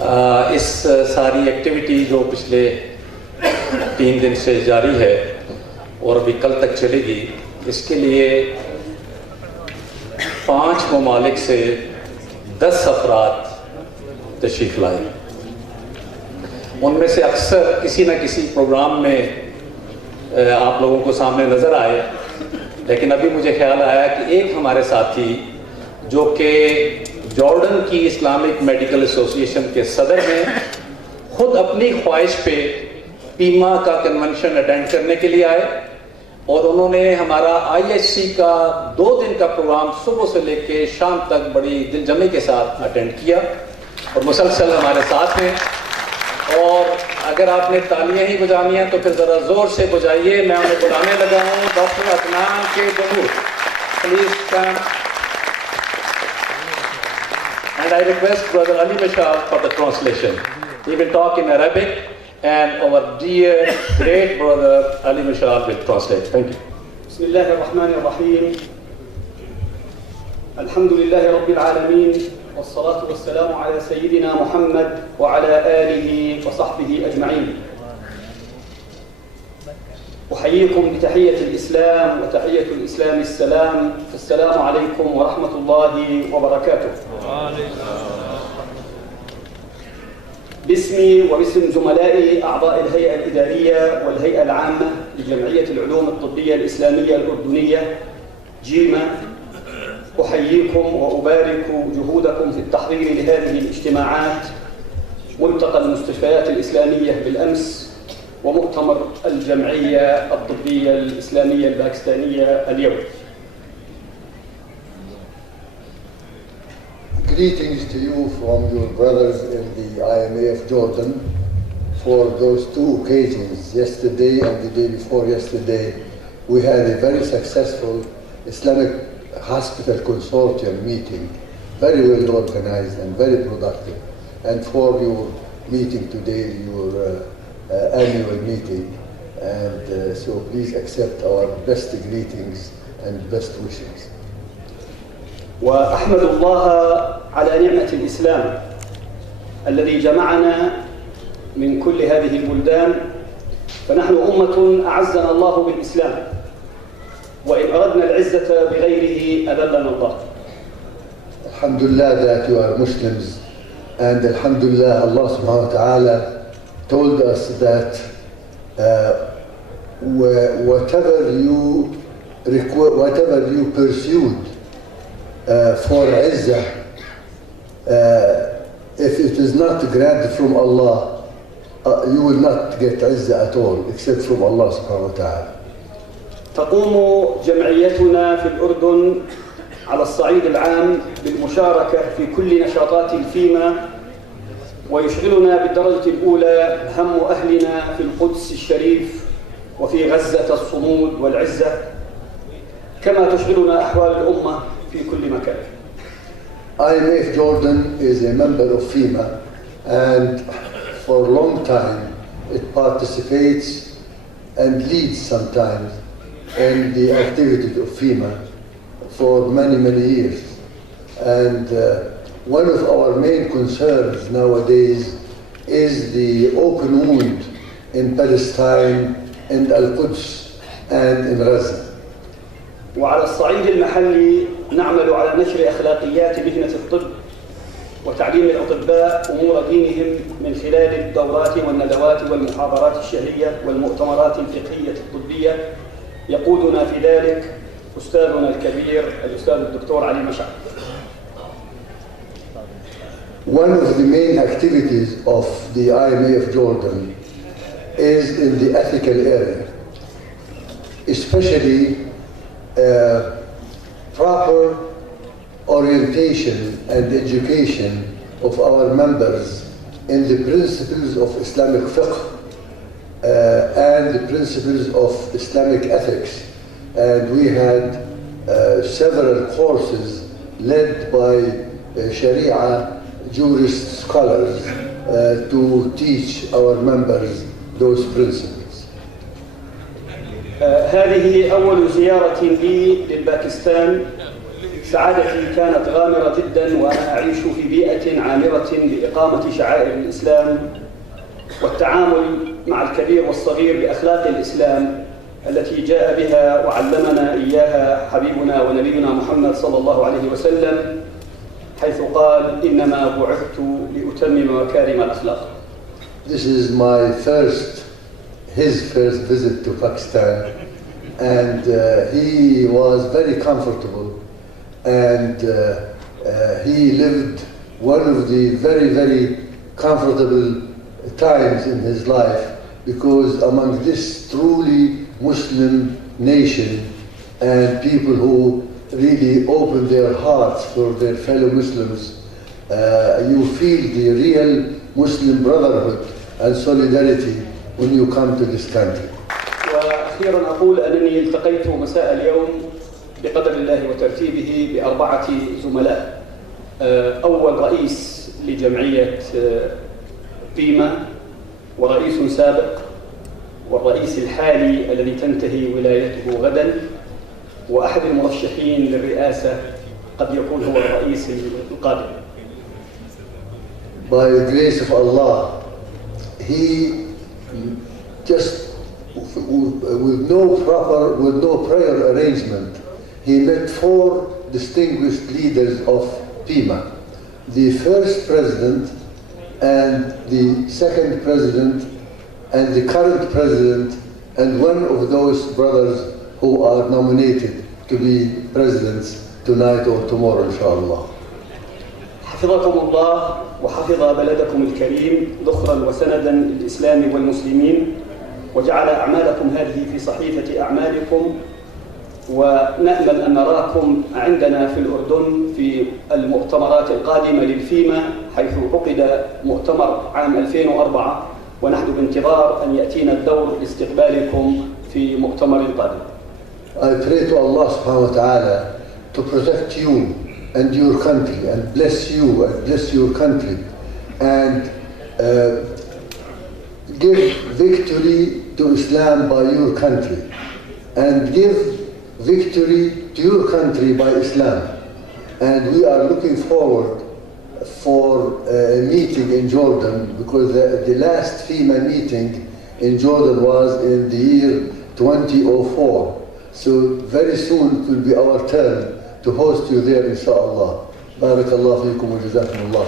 इस सारी एक्टिविटी जो पिछले 3 दिन से जारी है और अभी कल तक चलेगी, इसके लिए 5 ममालिक से 10 अफराद तशरीफ़ लाए। उनमें से अक्सर किसी न किसी प्रोग्राम में आप लोगों को सामने नज़र आए, लेकिन अभी मुझे ख्याल आया कि एक हमारे साथी जो कि जॉर्डन की इस्लामिक मेडिकल एसोसिएशन के सदर हैं, खुद अपनी ख्वाहिश पे पीमा का कन्वेंशन अटेंड करने के लिए आए और उन्होंने हमारा IHC का 2 दिन का प्रोग्राम सुबह से लेकर शाम तक बड़ी दिलजमी के साथ अटेंड किया और मुसलसल हमारे साथ हैं। और अगर आपने तालियां ही बजानी हैं तो फिर ज़रा ज़ोर से बजाइए। मैं उन्हें बुलाने लगा हूँ, doctor Adnan K Jamur, please stand. And I request Brother Ali Mashal for the translation. He will talk in Arabic and our dear great brother Ali Mashal will translate. Thank you. بسم الله الرحمن الرحيم. الحمد لله رب العالمين والصلاة والسلام على سيدنا محمد وعلى آله وصحبه أجمعين. أحييكم بتحية الإسلام وتحية الإسلام السلام، فالسلام عليكم ورحمة الله وبركاته. باسمي وباسم زملائي أعضاء الهيئة الإدارية والهيئة العامة لجمعية العلوم الطبية الإسلامية الأردنية جيما، أحييكم وأبارك جهودكم في التحضير لهذه الاجتماعات، ملتقى المستشفيات الإسلامية بالأمس ومؤتمر الجمعية الطبية الإسلامية الباكستانية اليوم. Greetings to you from your brothers in the IMA of Jordan for those 2 occasions, yesterday and the day before yesterday. We had a very successful Islamic Hospital Consortium meeting, very well organized and very productive. And for your meeting today, your annual meeting, and so please accept our best greetings and best wishes. وأحمد الله على نعمة الإسلام الذي جمعنا من كل هذه البلدان، فنحن أمة أعزنا الله بالإسلام، وإن أردنا العزة بغيره أذلنا الله. Alhamdulillah that you are Muslims, and Alhamdulillah Allah subhanahu wa ta'ala told us that whatever you pursued for Izzah, if it is not granted from Allah, you will not get Izzah at all except from Allah subhanahu wa ta'ala. تقوم جمعيتنا في الأردن على الصعيد العام بالمشاركة في كل نشاطات الفيما، ويشغلنا بالدرجة الأولى هم أهلنا في القدس الشريف وفي غزة الصمود والعزة، كما تشغلنا أحوال الأمة في كل مكان. IMA Jordan is a member of FEMA, and for a long time it participates and leads sometimes in the activities of FEMA for many, many years. And one of our main concerns nowadays is the open wound in Palestine, in Al-Quds, and in Gaza. وعلى الصعيد المحلي نعمل على نشر أخلاقيات مهنة الطب وتعليم الأطباء أمور دينهم من خلال الدورات والندوات والمحاضرات الشهرية والمؤتمرات الفقهية الطبية. يقودنا في ذلك أستاذنا الكبير الأستاذ الدكتور علي مشعل. One of the main activities of the IMA of Jordan is in the ethical area, especially proper orientation and education of our members in the principles of Islamic fiqh and the principles of Islamic ethics. And we had several courses led by Sharia jurist scholars to teach our members those principles. هذه أول زيارة لي للباكستان سعادتي كانت غامرة جدا وأنا أعيش في بيئة عامرة بإقامة شعائر الإسلام والتعامل مع الكبير والصغير بأخلاق الإسلام التي جاء بها وعلمنا إياها حبيبنا ونبينا محمد صلى الله عليه وسلم، حيث قال: إنما بعثت لأتمم مكارم الأخلاق. This is his first visit to Pakistan, and he was very comfortable, and he lived one of the very, very comfortable times in his life, because among this truly Muslim nation and people who really open their hearts for their fellow Muslims, you feel the real Muslim brotherhood and solidarity when you come to this country. وأخيرا أقول أنني التقيت مساء اليوم بقدر الله وترتيبه ب4 زملاء. أول رئيس لجمعية بيما، ورئيس سابق، والرئيس الحالي الذي تنتهي ولايته غدا، وأحد المرشحين للرئاسة قد يكون هو الرئيس القادم. By the grace of Allah, he just with no prior arrangement, he met 4 distinguished leaders of PIMA, the first president and the second president and the current president and one of those brothers who are nominated to be presidents tonight or tomorrow, inshallah. حفظكم الله وحفظ بلدكم الكريم ذخرا وسندا للإسلام والمسلمين، وجعل أعمالكم هذه في صحيفة أعمالكم، ونأمل أن نراكم عندنا في الأردن في المؤتمرات القادمة للفيما، حيث عقد مؤتمر عام 2004، ونحن بانتظار أن يأتينا الدور لاستقبالكم في مؤتمر قادم. I pray to Allah subhanahu wa ta'ala to protect you and your country, and bless you and bless your country, and give victory to Islam by your country, and give victory to your country by Islam. And we are looking forward for a meeting in Jordan, because the last FEMA meeting in Jordan was in the year 2004. So very soon it will be our turn to host you there, inshallah. Barakallahu feekum wa jazakumullah.